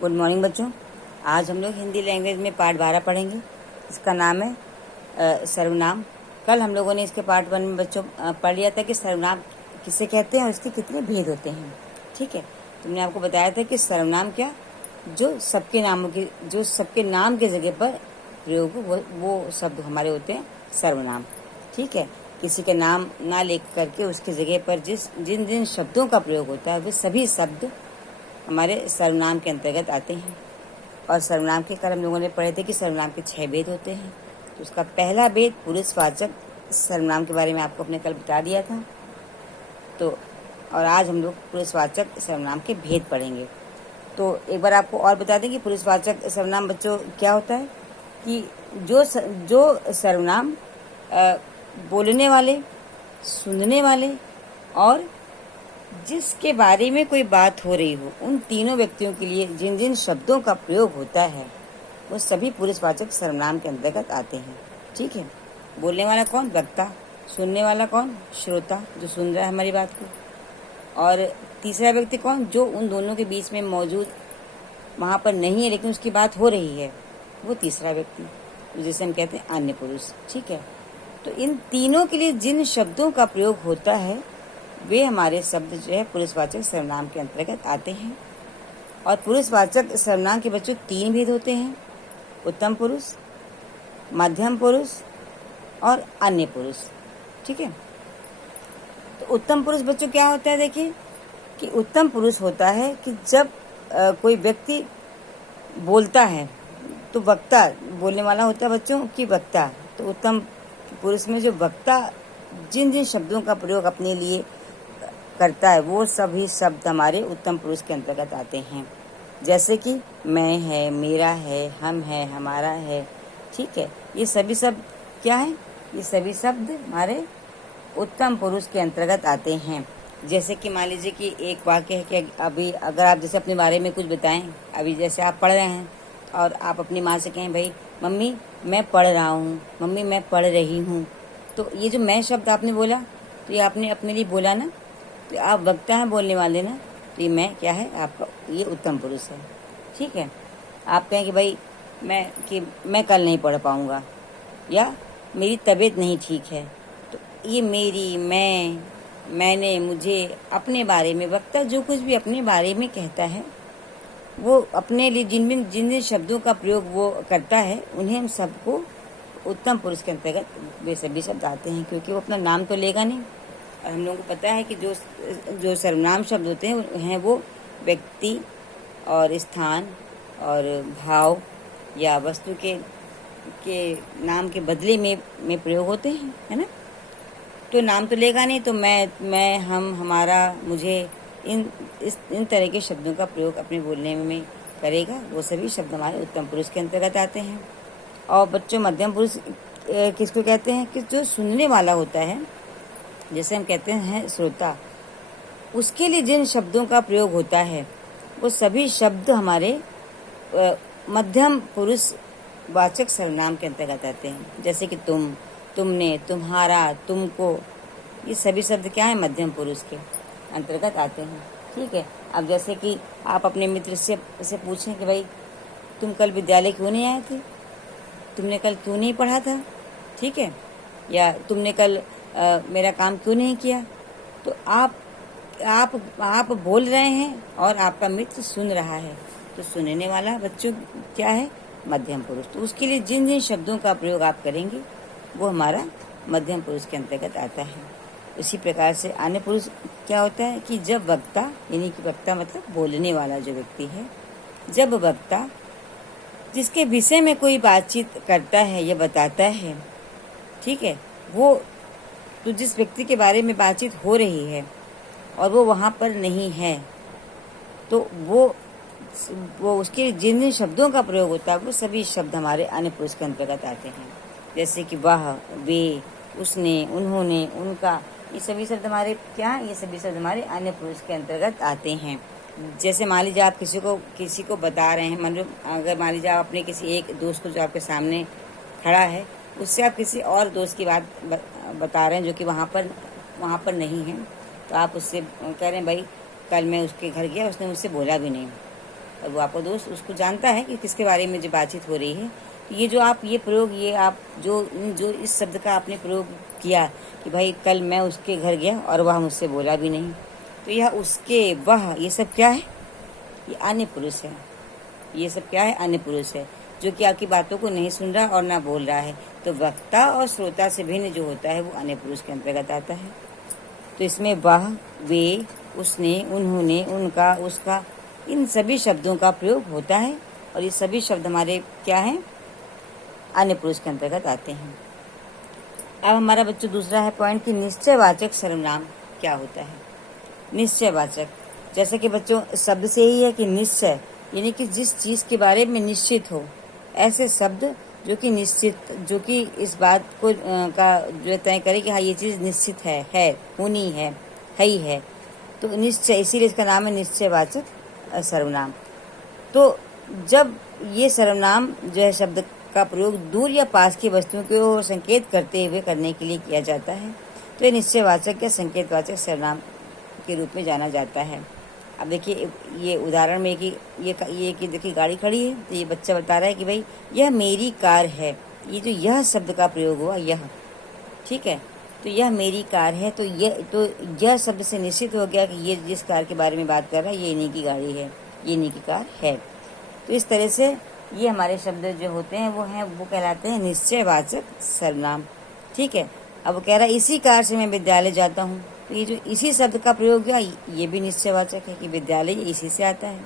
Good morning बच्चों। आज हम लोग हिंदी लैंग्वेज में पार्ट 12 पढ़ेंगे। इसका नाम है सर्वनाम। कल हम लोगों ने इसके पार्ट 1 में बच्चों पढ़ लिया था कि सर्वनाम किसे कहते हैं और इसके कितने भेद होते हैं। ठीक है, तुमने आपको बताया था कि सर्वनाम क्या, जो सबके नाम के जगह पर प्रयोग वो शब्द हमारे होते हैं सर्वनाम। ठीक है, किसी का नाम ना ले करके उसके जगह पर जिन जिन शब्दों का प्रयोग होता है वे सभी शब्द हमारे सर्वनाम के अंतर्गत आते हैं। और सर्वनाम के कल हम लोगों ने पढ़े थे कि सर्वनाम के 6 भेद होते हैं। तो उसका पहला भेद पुरुषवाचक सर्वनाम के बारे में आपको अपने कल बता दिया था। तो और आज हम लोग पुरुषवाचक सर्वनाम के भेद पढ़ेंगे। तो एक बार आपको और बता दें कि पुरुषवाचक सर्वनाम बच्चों क्या होता है कि जो सर्वनाम बोलने वाले, सुनने वाले और जिसके बारे में कोई बात हो रही हो, उन तीनों व्यक्तियों के लिए जिन जिन शब्दों का प्रयोग होता है वो सभी पुरुषवाचक सर्वनाम के अंतर्गत आते हैं। ठीक है, बोलने वाला कौन? वक्ता। सुनने वाला कौन? श्रोता, जो सुन रहा है हमारी बात को। और तीसरा व्यक्ति कौन? जो उन दोनों के बीच में मौजूद वहाँ पर नहीं है लेकिन उसकी बात हो रही है, वो तीसरा व्यक्ति, जिसे हम कहते हैं अन्य पुरुष। ठीक है, तो इन तीनों के लिए जिन शब्दों का प्रयोग होता है वे हमारे शब्द जो है पुरुषवाचक सर्वनाम के अंतर्गत आते हैं। और पुरुषवाचक सर्वनाम के बच्चों 3 भेद होते हैं: उत्तम पुरुष, मध्यम पुरुष और अन्य पुरुष। ठीक है, तो उत्तम पुरुष बच्चों क्या होता है? देखिए कि उत्तम पुरुष होता है कि जब कोई व्यक्ति बोलता है तो वक्ता, बोलने वाला होता है बच्चों की वक्ता। तो उत्तम पुरुष में जो वक्ता जिन जिन शब्दों का प्रयोग अपने लिए करता है वो सभी शब्द हमारे उत्तम पुरुष के अंतर्गत आते हैं। जैसे कि मैं है, मेरा है, हम है, हमारा है। ठीक है, ये सभी शब्द क्या है? ये सभी शब्द हमारे उत्तम पुरुष के अंतर्गत आते हैं। जैसे कि मान लीजिए कि एक वाक्य है कि अभी अगर आप जैसे अपने बारे में कुछ बताएं, अभी जैसे आप पढ़ रहे हैं और आप अपनी माँ से कहें भाई मम्मी मैं पढ़ रहा हूँ, मम्मी मैं पढ़ रही हूँ, तो ये जो मैं शब्द आपने बोला तो ये आपने अपने लिए बोला ना, तो आप वक्ता हैं बोलने वाले ना, तो ये मैं क्या है आपका, ये उत्तम पुरुष है। ठीक है, आप कहें कि भाई मैं कल नहीं पढ़ पाऊँगा या मेरी तबीयत नहीं ठीक है, तो ये मेरी, मैंने, मुझे, अपने बारे में वक्ता जो कुछ भी अपने बारे में कहता है वो अपने लिए जिन जिन शब्दों का प्रयोग वो करता है उन्हें हम सबको उत्तम पुरुष के अंतर्गत वे सभी शब्द आते हैं, क्योंकि वो अपना नाम तो लेगा नहीं। और हम लोगों को पता है कि जो सर्वनाम शब्द होते हैं वो व्यक्ति और स्थान और भाव या वस्तु के नाम के बदले में प्रयोग होते हैं, है ना। तो नाम तो लेगा नहीं, तो मैं, हम, हमारा, मुझे, इन तरह के शब्दों का प्रयोग अपने बोलने में करेगा, वो सभी शब्द हमारे उत्तम पुरुष के अंतर्गत आते हैं। और बच्चों मध्यम पुरुष किसको कहते हैं? कि जो सुनने वाला होता है, जैसे हम कहते हैं श्रोता, उसके लिए जिन शब्दों का प्रयोग होता है वो सभी शब्द हमारे मध्यम पुरुष वाचक सर्वनाम के अंतर्गत आते हैं। जैसे कि तुम, तुमने, तुम्हारा, तुमको, ये सभी शब्द क्या है? मध्यम पुरुष के अंतर्गत आते हैं। ठीक है, अब जैसे कि आप अपने मित्र से पूछें कि भाई तुम कल विद्यालय क्यों नहीं आए थे, तुमने कल क्यों नहीं पढ़ा था, ठीक है, या तुमने कल मेरा काम क्यों नहीं किया, तो आप बोल रहे हैं और आपका मित्र सुन रहा है, तो सुनने वाला बच्चों क्या है? मध्यम पुरुष। तो उसके लिए जिन जिन शब्दों का प्रयोग आप करेंगे वो हमारा मध्यम पुरुष के अंतर्गत आता है। उसी प्रकार से अन्य पुरुष क्या होता है कि जब वक्ता, यानी कि वक्ता मतलब बोलने वाला जो व्यक्ति है, जब वक्ता जिसके विषय में कोई बातचीत करता है या बताता है, ठीक है, वो तो जिस व्यक्ति के बारे में बातचीत हो रही है और वो वहाँ पर नहीं है, तो वो उसके जिन जिन शब्दों का प्रयोग होता है वो सभी शब्द हमारे अन्य पुरुष के अंतर्गत आते हैं। जैसे कि वह, वे, उसने, उन्होंने, उनका, ये सभी शब्द हमारे क्या हैं? ये सभी शब्द हमारे अन्य पुरुष के अंतर्गत आते हैं। जैसे मान लीजिए आप किसी को बता रहे हैं, मतलब अगर मान लीजिए आप अपने किसी एक दोस्त को जो आपके सामने खड़ा है उससे आप किसी और दोस्त की बात बता रहे हैं जो कि वहाँ पर नहीं है, तो आप उससे कह रहे हैं भाई कल मैं उसके घर गया, उसने मुझसे बोला भी नहीं, और वो आपका दोस्त उसको जानता है कि किसके बारे में जो बातचीत हो रही है। तो ये जो आप ये प्रयोग, ये आप जो इस शब्द का आपने प्रयोग किया कि भाई कल मैं उसके घर गया और वह मुझसे बोला भी नहीं, तो यह उसके, वह, ये सब क्या है? ये अन्य पुरुष है। ये सब क्या है? अन्य पुरुष है, जो कि आपकी बातों को नहीं सुन रहा और ना बोल रहा है। तो वक्ता और श्रोता से भिन्न जो होता है वो अन्य पुरुष के अंतर्गत आता है। तो इसमें वह, वे, उसने, उन्होंने, उनका, उसका, इन सभी शब्दों का प्रयोग होता है और ये सभी शब्द हमारे क्या हैं? अन्य पुरुष के अंतर्गत आते हैं। अब हमारा बच्चों दूसरा है पॉइंट कि निश्चयवाचक सर्वनाम क्या होता है। निश्चयवाचक, जैसे कि बच्चों शब्द से ही है कि निश्चय, यानी कि जिस चीज़ के बारे में निश्चित हो, ऐसे शब्द जो कि निश्चित, जो कि इस बात को का जो तय करे कि हाँ ये चीज़ निश्चित है, होनी है ही है। तो निश्चय, इसीलिए इसका नाम है निश्चयवाचक सर्वनाम। तो जब ये सर्वनाम जो है शब्द का प्रयोग दूर या पास की वस्तुओं को संकेत करते हुए करने के लिए किया जाता है, तो ये निश्चयवाचक या संकेतवाचक सर्वनाम के रूप में जाना जाता है। अब देखिए ये उदाहरण में कि ये कि देखिए गाड़ी खड़ी है, तो ये बच्चा बता रहा है कि भाई यह मेरी कार है। ये जो यह शब्द का प्रयोग हुआ, यह, ठीक है, तो यह मेरी कार है, तो यह शब्द से निश्चित हो गया कि ये जिस कार के बारे में बात कर रहा है ये इन्हीं की गाड़ी है, ये इन्हीं की कार है। तो इस तरह से ये हमारे शब्द जो होते हैं वो कहलाते हैं निश्चयवाचक सर्वनाम। ठीक है, अब वो कह रहा है इसी कार से मैं विद्यालय जाता हूँ, तो ये जो इसी शब्द का प्रयोग हुआ ये भी निश्चयवाचक है कि विद्यालय इसी से आता है।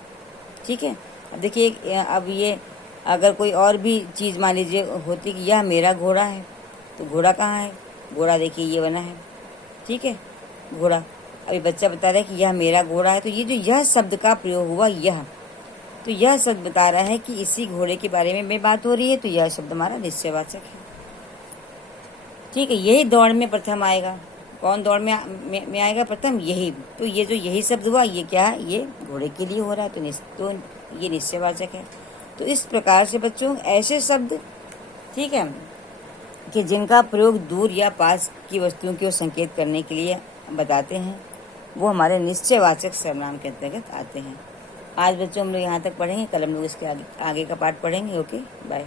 ठीक है, अब देखिए अब ये अगर कोई और भी चीज़ मान लीजिए होती कि यह मेरा घोड़ा है, तो घोड़ा कहाँ है? घोड़ा देखिए ये बना है, ठीक है, घोड़ा। अभी बच्चा बता रहा है कि यह मेरा घोड़ा है, तो ये जो यह शब्द का प्रयोग हुआ यह, तो यह शब्द बता रहा है कि इसी घोड़े के बारे में बात हो रही है, तो यह शब्द हमारा निश्चयवाचक है। ठीक है, यही दौड़ में प्रथम आएगा। कौन दौड़ में आएगा प्रथम? यही। तो ये जो यही शब्द हुआ ये क्या है? ये घोड़े के लिए हो रहा है, तो ये निश्चयवाचक है। तो इस प्रकार से बच्चों ऐसे शब्द, ठीक है, कि जिनका प्रयोग दूर या पास की वस्तुओं को संकेत करने के लिए बताते हैं, वो हमारे निश्चयवाचक सर्वनाम के अंतर्गत आते हैं। आज बच्चों हम लोग यहाँ तक पढ़ेंगे, कल हम लोग इसके आगे का पाठ पढ़ेंगे। Okay, bye.